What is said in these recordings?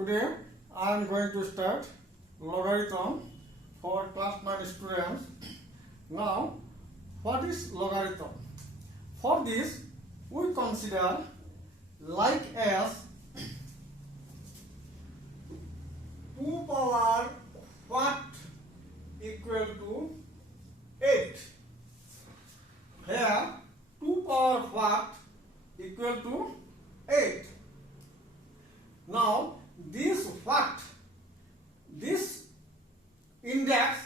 Today I am going to start logarithm for class 9 students. Now, what is logarithm? For this, we consider like as 2 power what equal to 8. Here 2 power what equal to 8. Now this index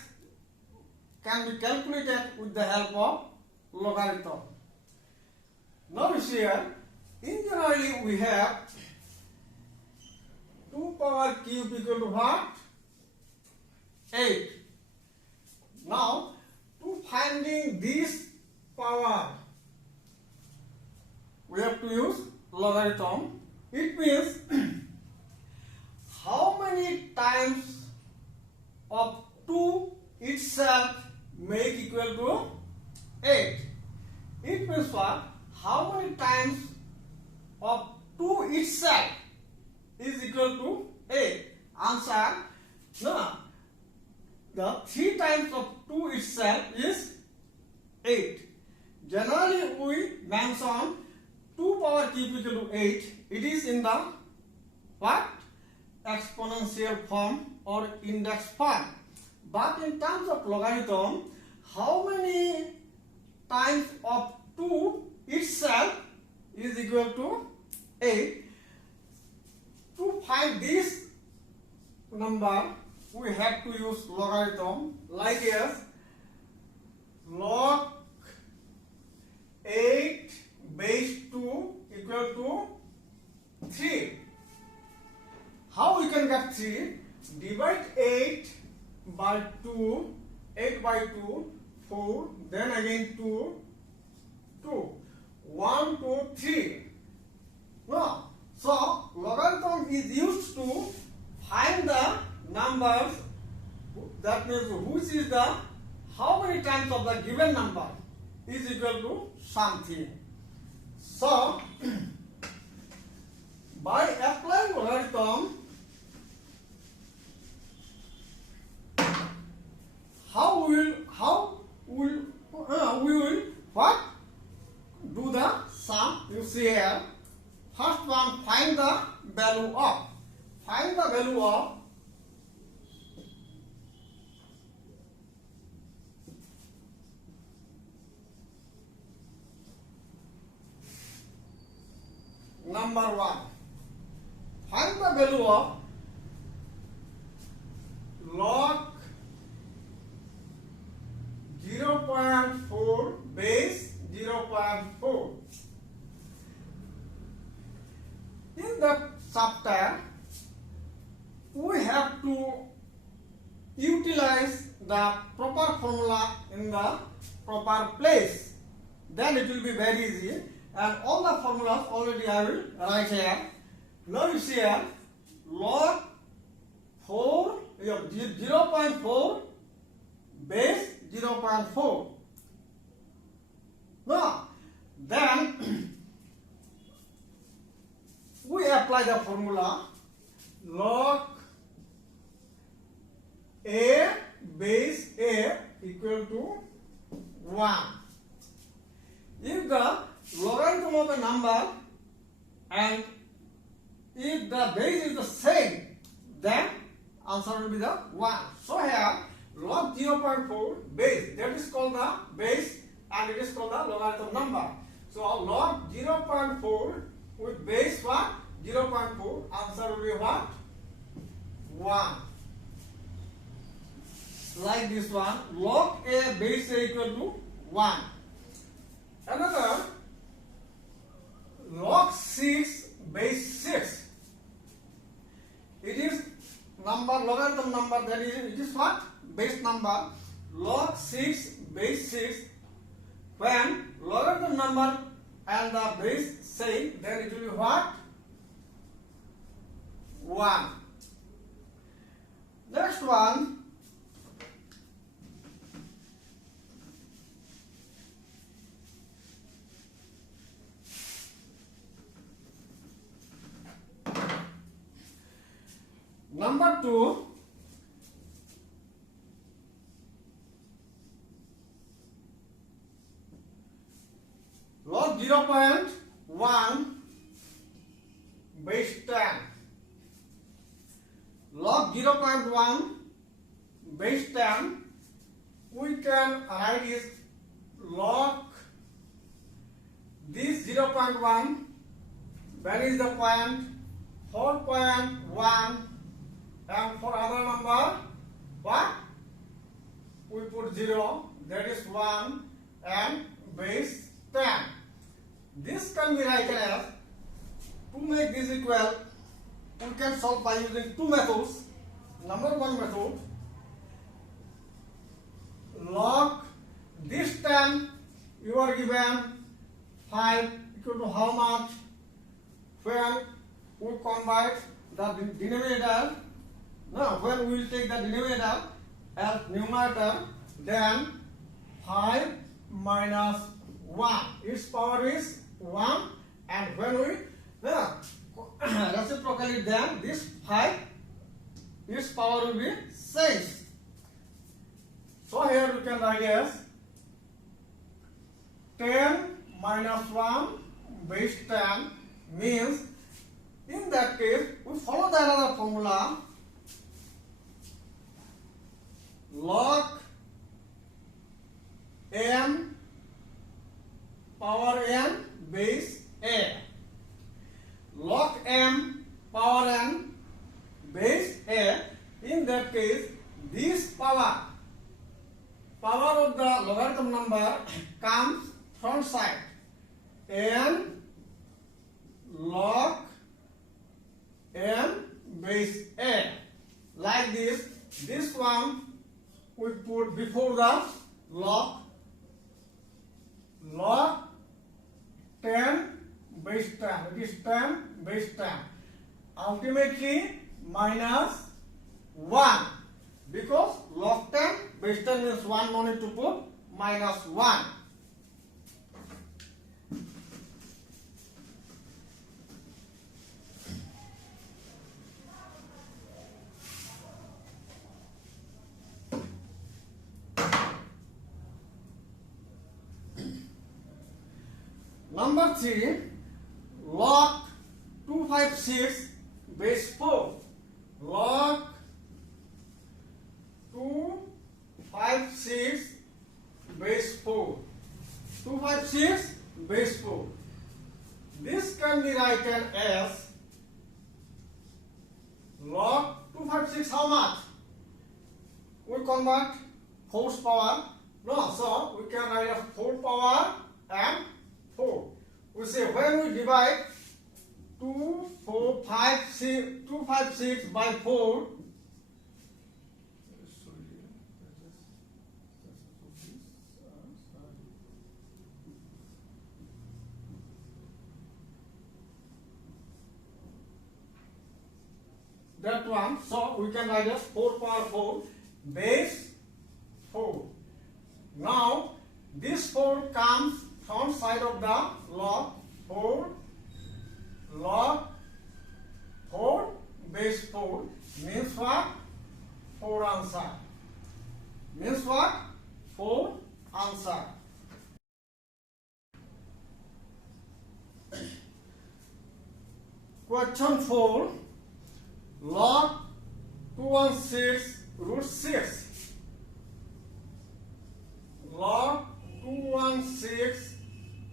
can be calculated with the help of logarithm. Now here in generally we have 2 power cube equal to what? 8. Now to finding this power we have to use logarithm. It means how many times of 2 itself make equal to 8. It means what? How many times of 2 itself is equal to 8. Answer, no. The 3 times of 2 itself is 8. Generally we mention 2 power cube equal to 8. It is in the what? Exponential form or index form. But in terms of logarithm, how many times of 2 itself is equal to 8? To find this number, we have to use logarithm like as log 8 base 2 equal to 3. How we can get 3? Divide 8 by 2, 8 by 2, 4, then again 2, 1, 2, 3. No. So, logarithm is used to find the numbers, that means which is the, how many times of the given number is equal to something. So, by applying logarithm, we will what? Do the sum. You see here. First one, find the value of. Find the value of number 1. Find the value of log 0.4 base 0.4. In the chapter, we have to utilize the proper formula in the proper place. Then it will be very easy. And all the formulas already I will write here. Now you see here, log 4, 0.4 base 0.4. Now, then we apply the formula log a base a equal to 1. If the logarithm of a number and if the base is the same, then answer will be the 1. So here log 0.4 base, that is called the base and it is called the logarithm number. So log 0.4 with base what? 0.4, answer will be what? 1. Like this one, log a base a equal to 1. Another, log 6 base 6. It is number, logarithm number, that is, it is what? Base number. Log 6 base 6. When logarithm number and the base same, then it will be what? 1. Next one, Number 2, log 0.1 base 10. Log 0.1 base 10, we can write is log this 0.1, when is the point 4.1, and for other number what we put 0, that is 1 and base 10. This can be written as, to make this equal, we can solve by using two methods. Number 1 method, log this 10 you are given 5 equal to how much, when we convert the denominator, when we will take the denominator as numerator, then 5 minus 1, its power is 1, and when we reciprocally, then this 5, its power will be 6. So here we can write as 10 minus 1 base 10 means, in that case we follow the another formula, log n power n base a. Log m power n base a, in that case this power of the logarithm number comes front side, n log n base a, like this. This one we put before the log 10 base 10, it is 10 base 10, ultimately minus 1, because log 10 base 10 means 1, no need to put minus 1. Number 3, log 256 base 4. Log 256 base 4. 256 base 4. This can be written as log 256 how much? We convert 4's power. No, so we can write as 4 power and 4. We say when we divide 256 by 4, that one, so we can write as 4 power 4 base 4. Now this 4 comes front side of the log 4, log 4 base 4 means what? 4 answer. Means what? 4 answer. Question 4, log 216 root 6. Log 216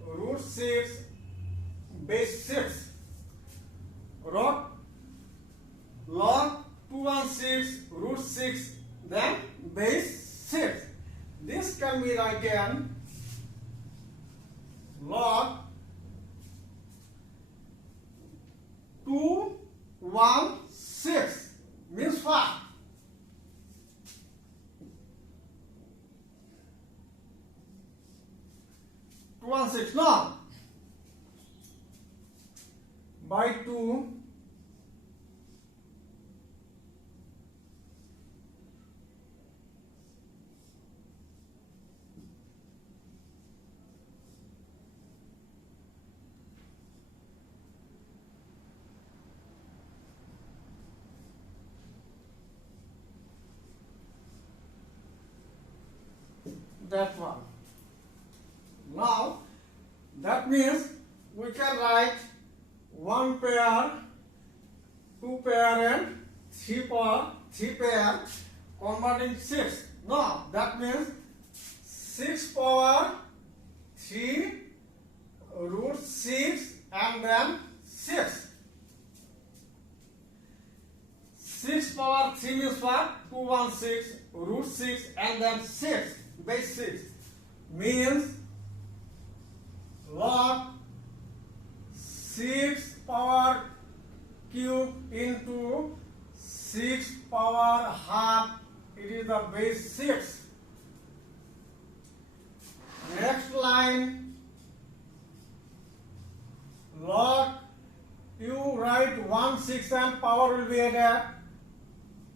root 6 base 6. Log 216 root 6 then base 6. This can be written log 216 means what? 216, no, by 2 2 that one. Now that means we can write 1 pair, 2 pair and 3 pair converting 6. Now that means 6 power 3 root 6 and then 6. 6 power 3 means what? 216 root 6 and then 6 base 6 means log 6 power cube into 6 power half. It is the base 6. Next line, log, you write 1/6 and power will be added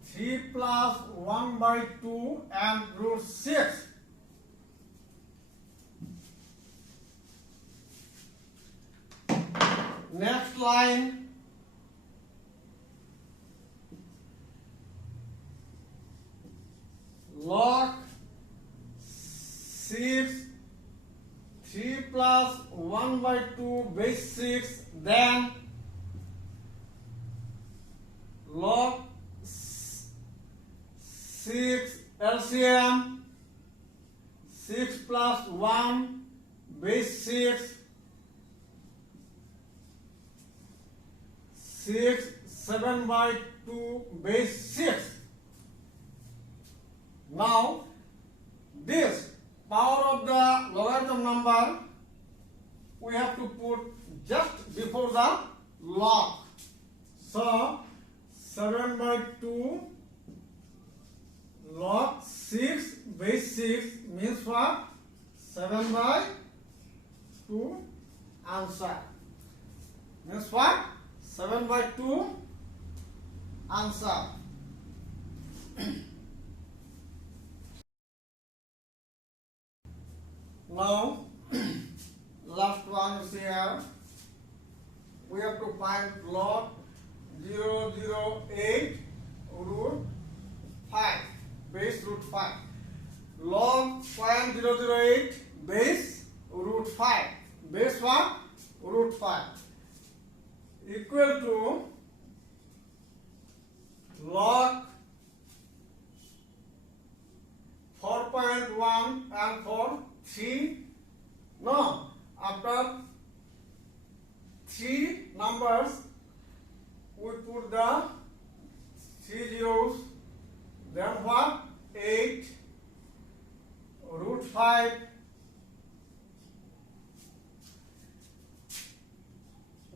3 plus 1 by 2 and root 6. Next line, log 6 3 plus 1 by 2 base 6, then log 6 LCM 6 plus 1 base 6 6 7 by 2 base 6. Now this power of the logarithm number we have to put just before the log. So 7 by 2 log 6 base 6 means what? 7 by 2 answer. Means what? 7 by 2 answer. Now last one is here. We have to find log 008 root 5 base root 5. Log 0.008 base root 5. Base what? Root 5 equal to log 4.1 and 4 3. No, after 3 numbers we put the 3 zeros, then what? 8 root 5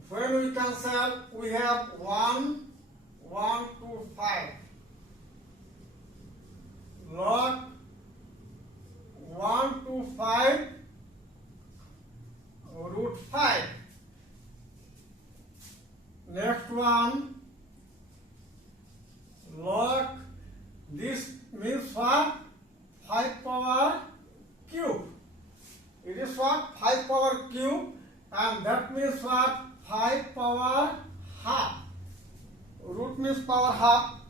when we cancel we have 1 1 2 5 log 1 to 5 root 5. Next one, log, this means what? 5 power cube. It is what? 5 power cube, and that means what? 5 power half. Root means power half,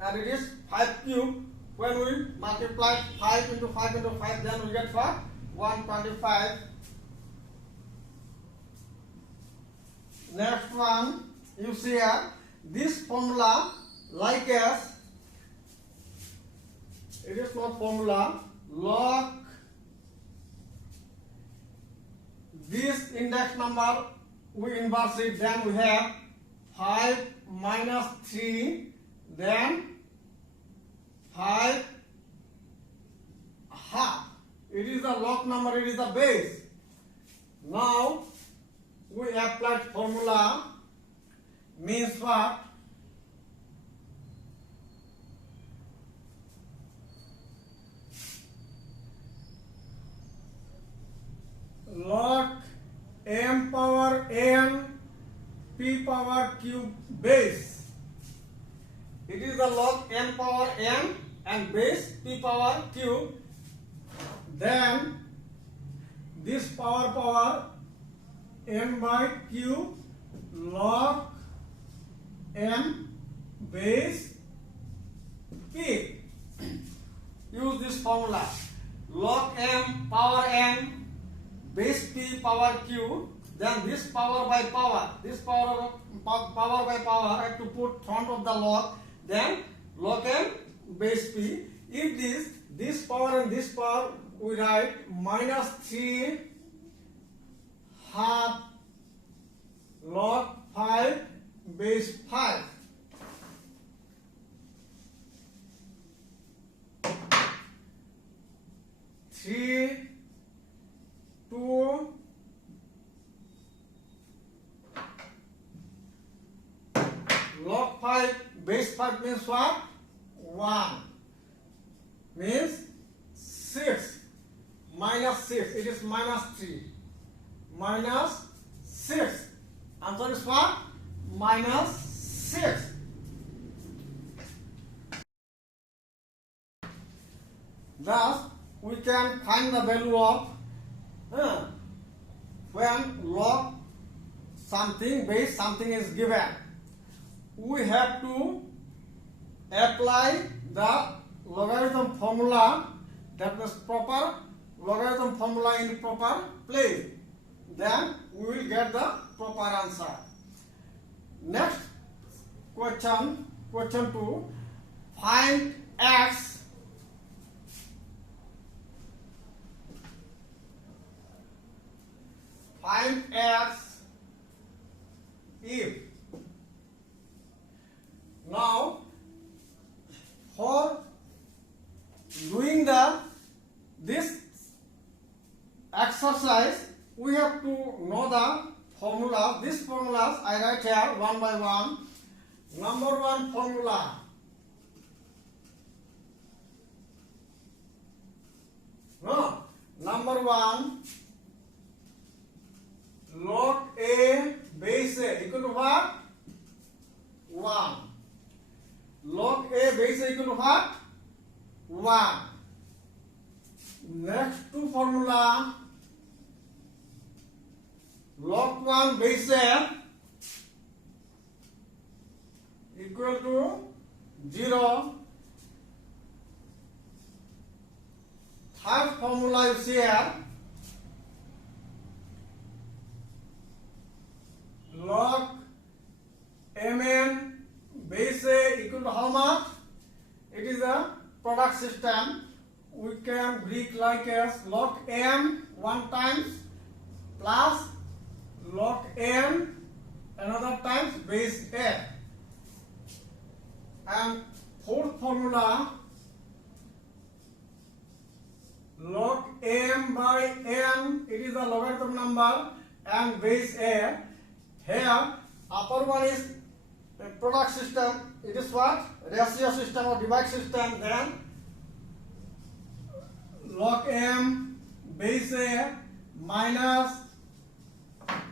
and it is 5 cube. When we multiply 5 into 5 into 5, then we get what? 125. Next one, you see here, this formula, like as, it is not formula, log, this index number, we inverse it, then we have 5 minus 3, then 5 half. It is the log number, it is the base. Now we applied formula, means what? Log m power n p power cube base. It is the log m power n and base p power cube. Then this power n by cube log m base p. Use this formula. log m power n base p power q. Then this power by power, this power by power, I have to put front of the log. Then log m base p. If this power and this power, we write minus 3 half log 5 base 5. Three, 2, log 5 base 5 means what? 1 means 6 minus 6. It is minus 3 minus 6. Answer is what? Minus 6. Thus, we can find the value of when log something base something is given. We have to apply the logarithm formula, that means proper logarithm formula in proper place. Then we will get the proper answer. Next question 2. Find x if. Now, for doing this exercise, we have to know the formula. These formulas I write here one by one. Number 1 formula. No. Number 1, log a base a equal to what? 1. Log a base a equal to what? 1. Next 2 formula. Log 1 base a equal to 0. Third formula you see here. Log mn base a equal to how much? It is a product system. We can break like as log m 1 times plus log n another times base a. And fourth formula, log m by n, it is the logarithm number, and base a. Here upper one is a product system, it is what? Ratio system or divide system. Then log m base a minus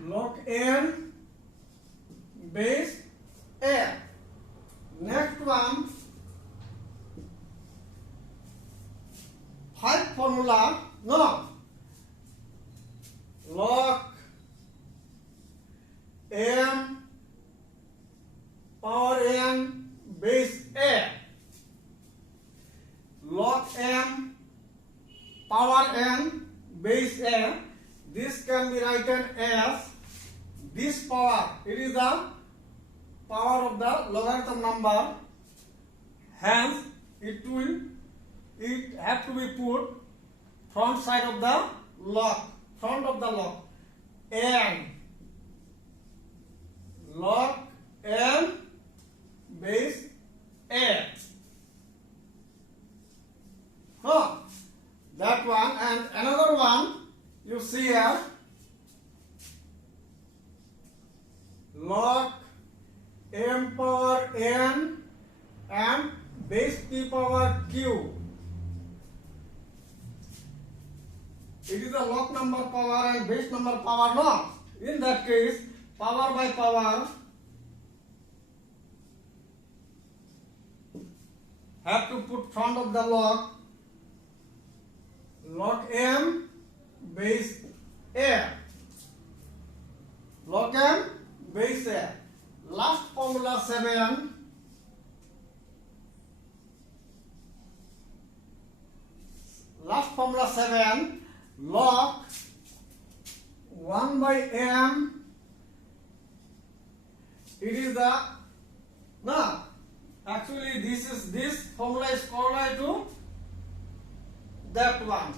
log n base a. Next one, 5 formula, no, log m power n base a. Log m power n base a. This can be written as this power. It is the power of the logarithm number. Hence, it have to be put front side of the log, front of the log. N log n base a. That one, and another one you see here, log m power n and base p power q. It is a log number power and base number power, no? In that case, power by power have to put front of the log m base a. Log m base a. Last formula 7. last formula 7 log 1 by m. It is the no. Actually, this formula is correlated to that one.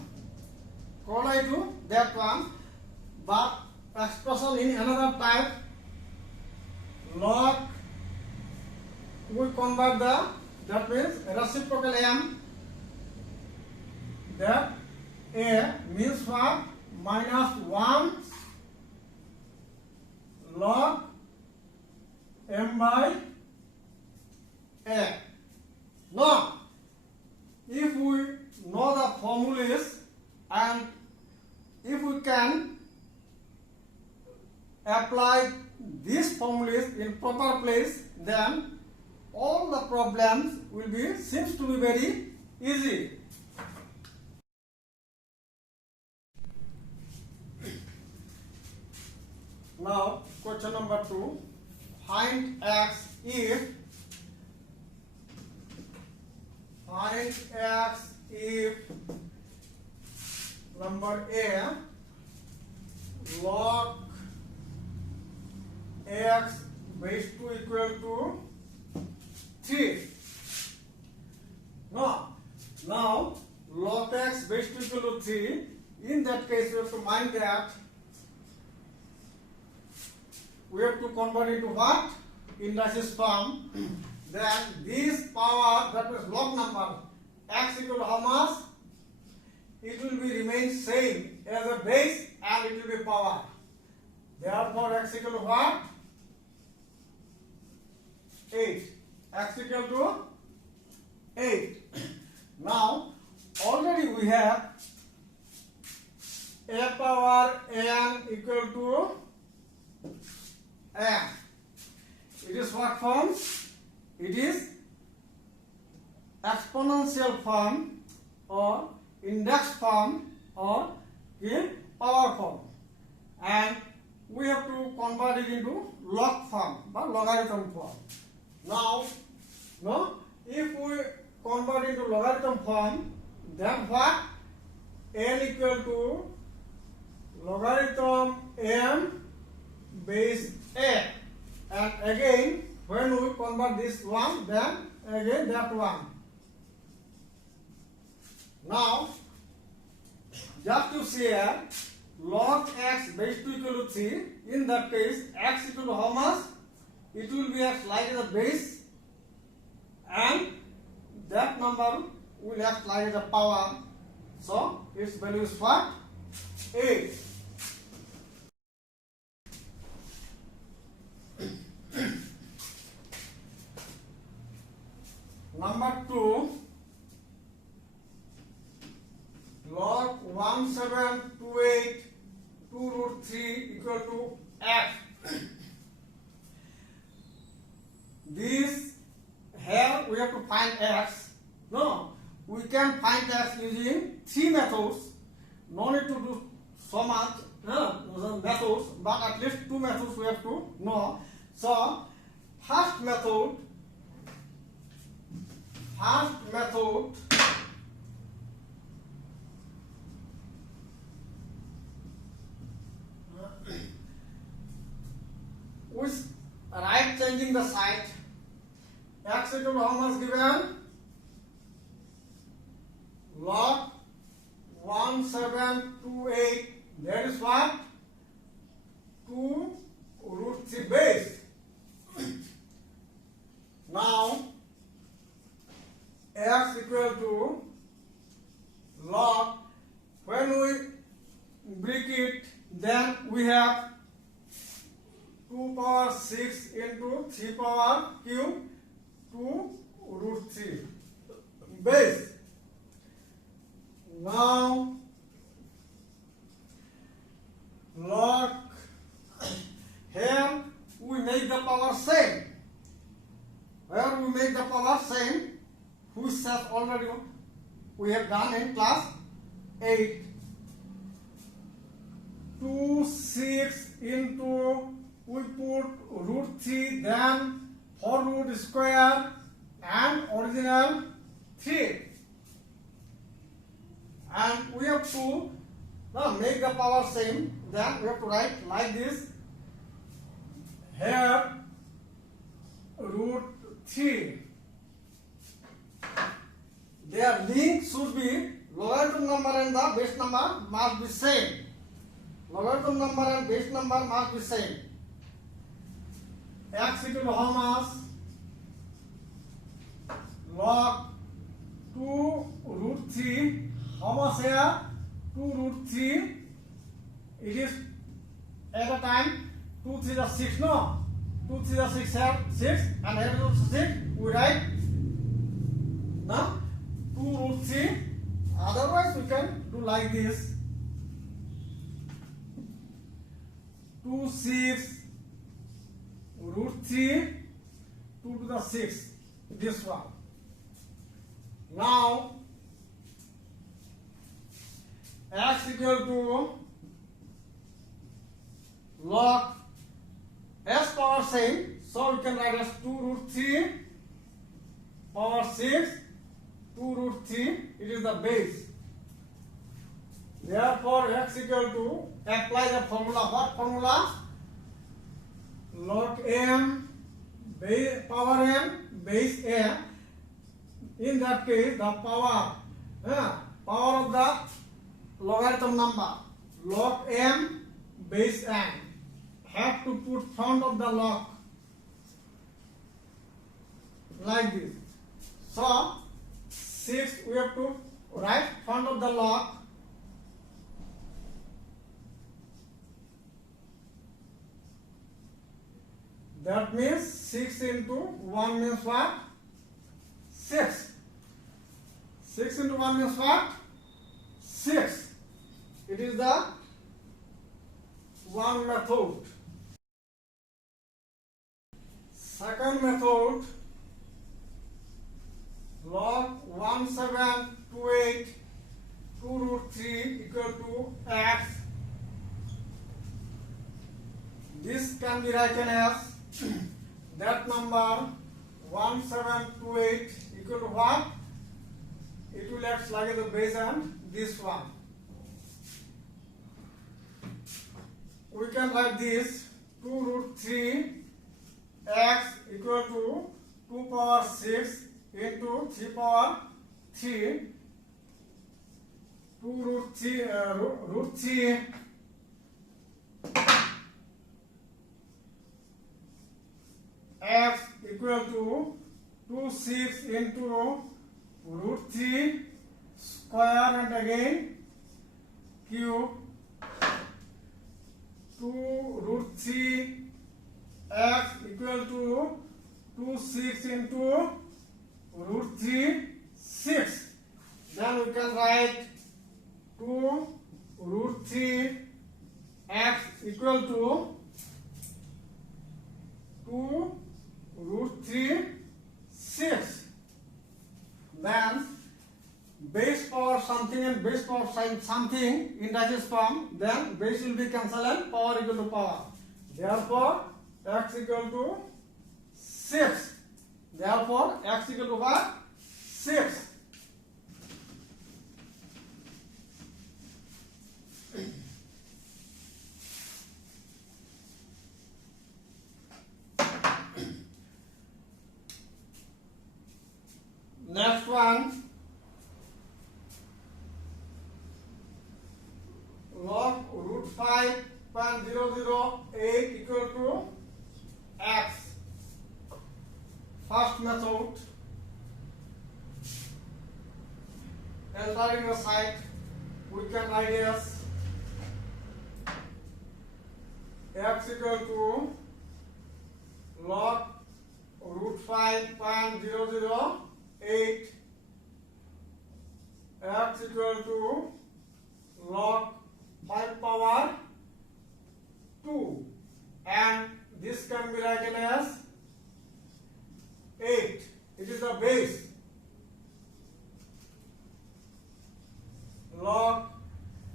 Correlated to that one, but expression in another type. Log, we convert that means reciprocal m. That a means what? Minus 1 log m by a. Now, if we know the formulas and if we can apply these formulas in proper place, then all the problems will be seems to be very easy. Now, question number 2. Find x if number a log x base 2 equal to 3. Now log x base 2 equal to 3. In that case, we have to mind that we have to convert into what? Indices form. Then this power, that is log number, x equal to how much? It will be remain same as a base and it will be power. Therefore, x equal to what? 8. X equal to 8. Now, already we have a power n equal to m. It is what form? It is exponential form or index form or in power form, and we have to convert it into log form or logarithm form. Now, if we convert into logarithm form, then what? N equal to logarithm m base a, and again when we convert this one, then again that one. Now, just to share log x base 2 equal to 3, in that case x equal to how much? It will be x like as a base and that number will act like as a power. So its value is what? 8. Number 2, log 1728 2 root 3 equal to f. This here we have to find x. No, we can find x using 3 methods. No need to do so much methods, but at least 2 methods we have to know. So first method with right changing the side, x equal to how much given? Log 1728, that is what? 2 root 3 base. Now x equal to log, when we break it, then we have 2 power 6 into 3 power cube 2 root 3 base. Now log, here we make the power same. Where we make the power same, which has already we have done in class 8. 2 6 into we put root 3, then 4 root square and original 3, and we have to make the power same. Then we have to write like this. Here root 3. Their link should be logarithm number and the base number must be same. Logarithm number and base number must be same. X equal to how much? Log 2 root 3. How much here? 2 root 3. It is at a time 2 3 is 6, no? 2 3 is 6 here, 6, and here is also 6. We write now 2 root 3. Otherwise we can do like this. 2 6 root 3 2 to the 6, this one. Now x equal to log s power same, so we can write as 2 root 3 power 6, 2 root 3, it is the base. Therefore x equal to, apply the formula. What formula? Log m base power m base m. In that case, the power of the logarithm number log m base n have to put front of the log like this. So 6 we have to write front of the log. That means 6 into 1 means what? 6. 6 into 1 means what? 6. It is the one method. Second method, log 1728 2 root 3 equal to x. This can be written as that number 1728 equal to what? It will act like the base and this one. We can write this 2 root 3 x equal to 2 power 6 into 3 power 3. 2 root 3 root 3 x equal to 2 6 into root 3 square and again cube. 2 root 3 x equal to 2 6 into root 3 6. Then we can write 2 root 3 x equal to 2 root 3 6. Then base power something and base power sign something in this form, then base will be cancelled and power equal to power. Therefore x equal to 6. Therefore x equal to what? 6. Next one, log root 5.008 equal to x. First method, entering the site, we can write as x equal to log root 5.008 x equal to log 5 power 2, and this can be written as 8. It is the base. Log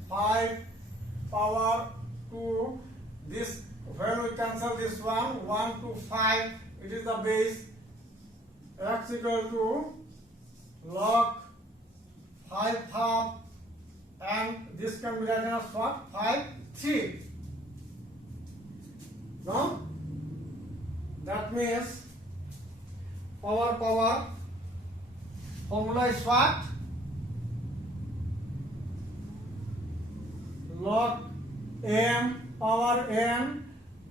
5 power 2. This, when we cancel this one, 1 to 5, it is the base. X equal to log 5 half and this can be written as what? 5, 3. No? That means power formula is what? Log m power n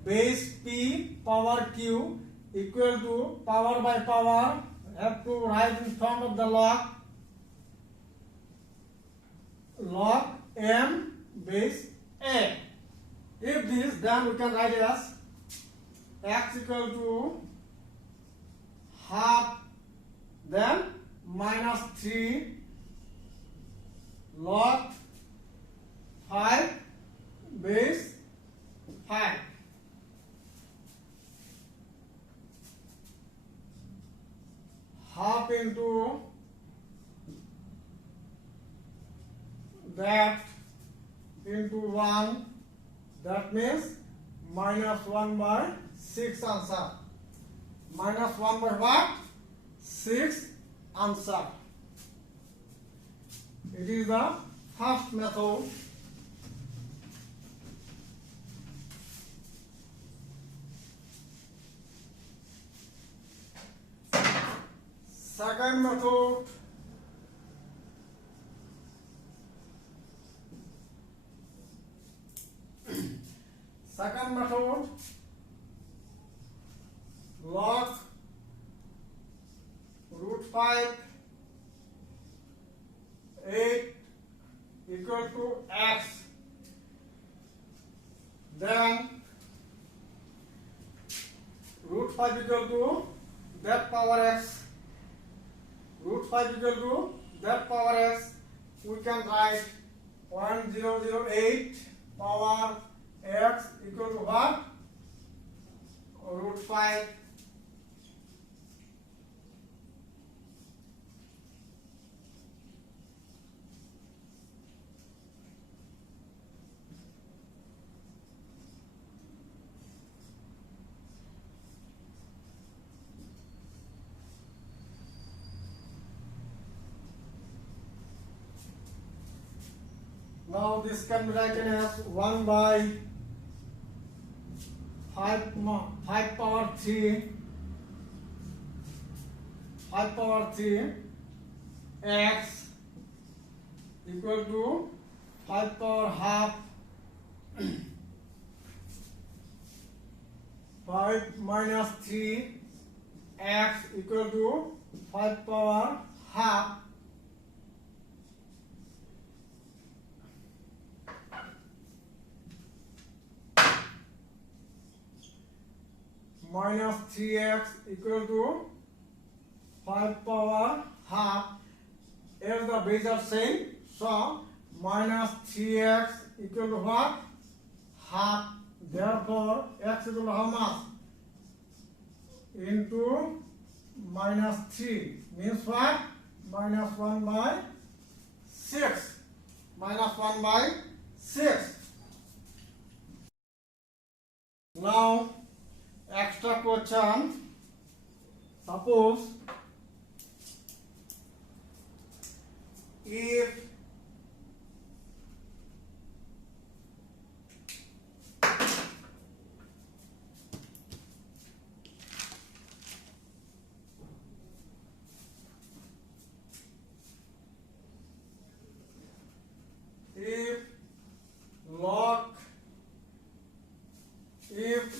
base p power q equal to power by power. Have to write in front of the log m base a. If this, then we can write it as x equal to half, then minus 3 log 5 base 5. Half into that into 1, that means minus 1 by 6 answer. Minus 1 by what? 6 answer. It is the first method. Second method, log root 5 8 equal to x. Then root 5 equal to that power x. Root 5 equal to that power x. We can write 1008 power x equal to what? Root 5. Now this can be written as 1 by 5 power 3 x equal to 5 power half 5 minus 3 x equal to 5 power half minus 3x equal to 5 power half. As the base are same, so minus 3x equal to what? Half. Therefore, x equal to how much? Into minus 3 means what? Minus 1 by 6. Minus 1 by 6. Now, extra question. Suppose if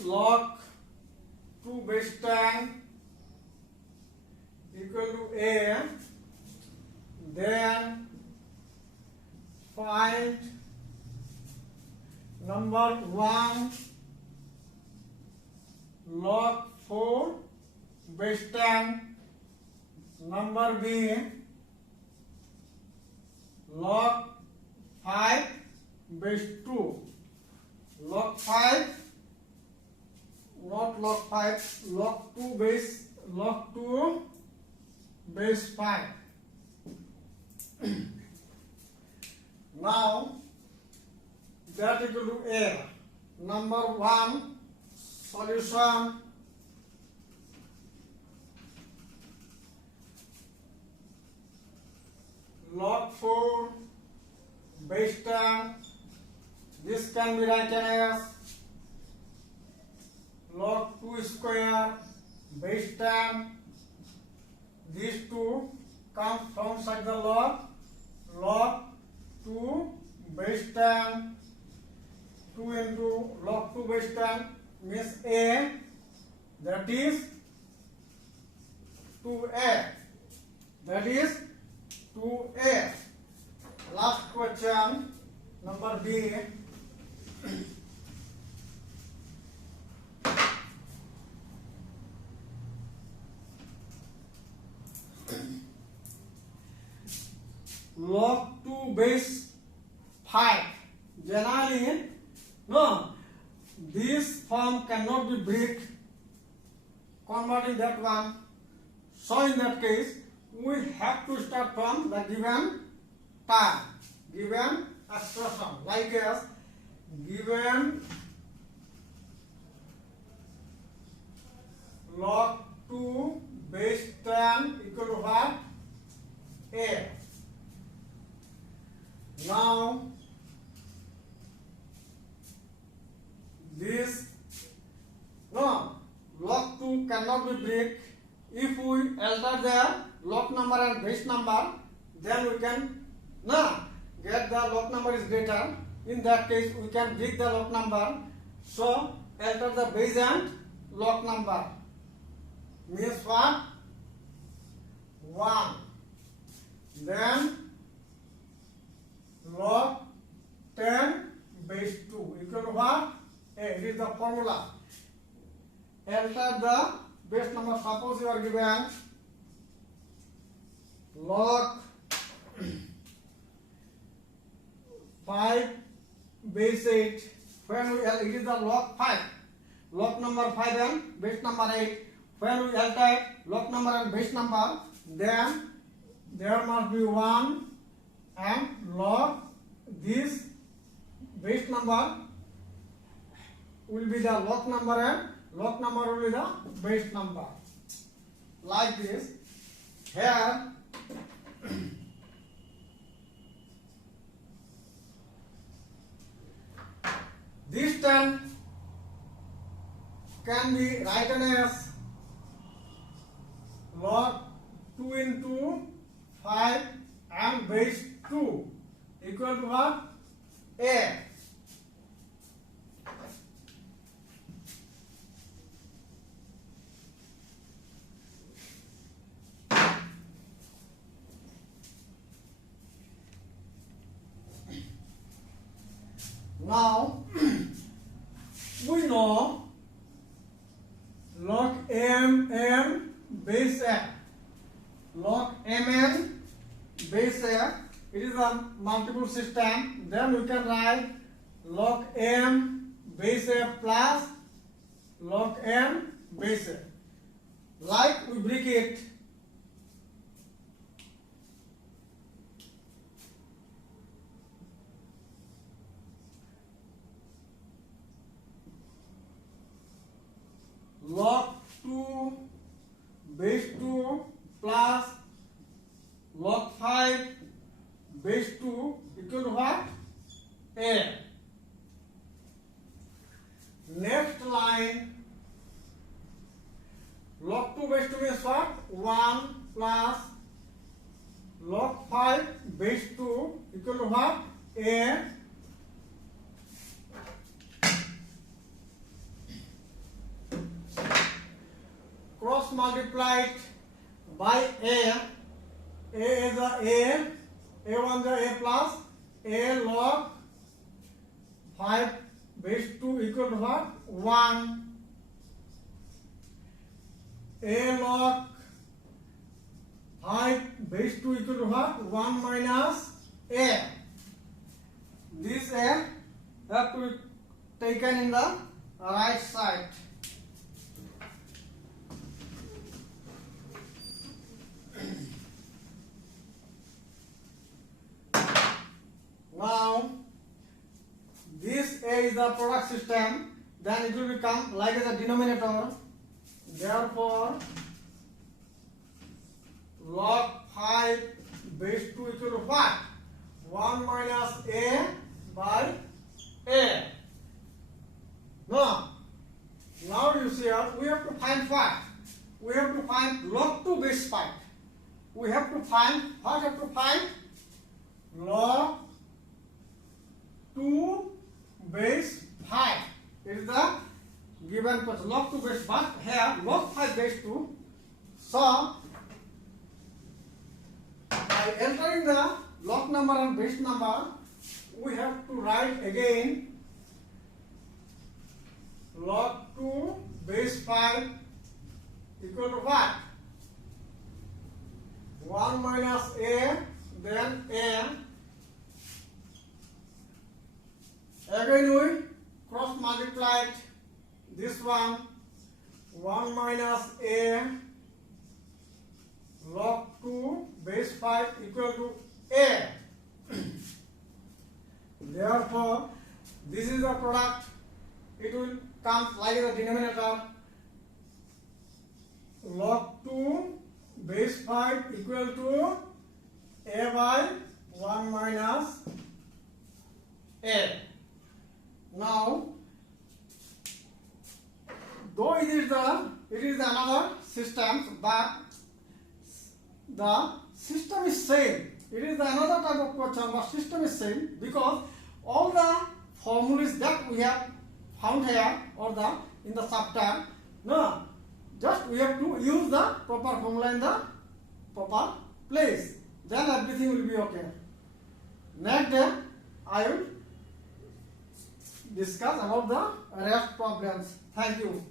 log 2 base 10 equal to a, then find number 1 log 4 base 10, number B log 5 base 2, log 5 not log 5, log 2 base 5. Now that equal to A. Number 1 solution. Log 4 base 10. This can be written as log 2 square base 10. These two come from inside the log 2 base 10. 2 into log 2 base 10 means a, that is 2a. That is 2a. Last question, number B. Log 2 base 5. Generally, no, this form cannot be break. Converting that one. So in that case, we have to start from the given term, given expression, like as given log 2 base 10 equal to what? A. Now this log 2 cannot be break. If we alter the log number and base number, then we can get the log number is greater. In that case, we can break the log number. So alter the base and log number. Means what? 1. Then log 10 base 2 equal to what? It is the formula. Enter the base number. Suppose you are given log 5 base 8. When we it is the log 5, log number 5 and base number 8. When we alter log number and base number, then there must be 1 and log this base number will be the log number and log number will be the base number. Like this. Here this term can be written as log 2 into 5 and base 2 equal to what? A. Now we know log mn base f. Log mn base f, it is a multiple system. Then we can write log m base f plus log n base f. Like we break it. Log 2 base 2 plus log 5 base 2 equal to what? A. Next line, log 2 base 2 means what? 1 plus log 5 base 2 equal to what? A. Cross multiplied by A. A is a A1 is a plus A log 5 base 2 equal to what? 1. A log 5 base 2 equal to what? 1 minus A. This A have to be taken in the right side. Now this A is the product system, then it will become like as a denominator. Therefore log 5 base 2 equal to what? 1 minus a by a. Now you see here, we have to find what? We have to find log 2 base 5. We have to find, what have to find? Log 2 base 5. It is the given question. Log 2 base 5. Here, log 5 base 2. So, by entering the log number and base number, we have to write again log 2 base 5 equal to what? 1 minus a, then a. Again we cross multiplied this one, 1 minus a log 2 base 5 equal to a. Therefore, this is the product. It will come like the denominator. Log 2 base 5 equal to a by 1 minus a. Now, though it is another system, but the system is same. It is another type of question, but system is same because all the formulas that we have found here or in the chapter, no, just we have to use the proper formula in the proper place. Then everything will be okay. Next day, I will discuss about the rest problems. Thank you.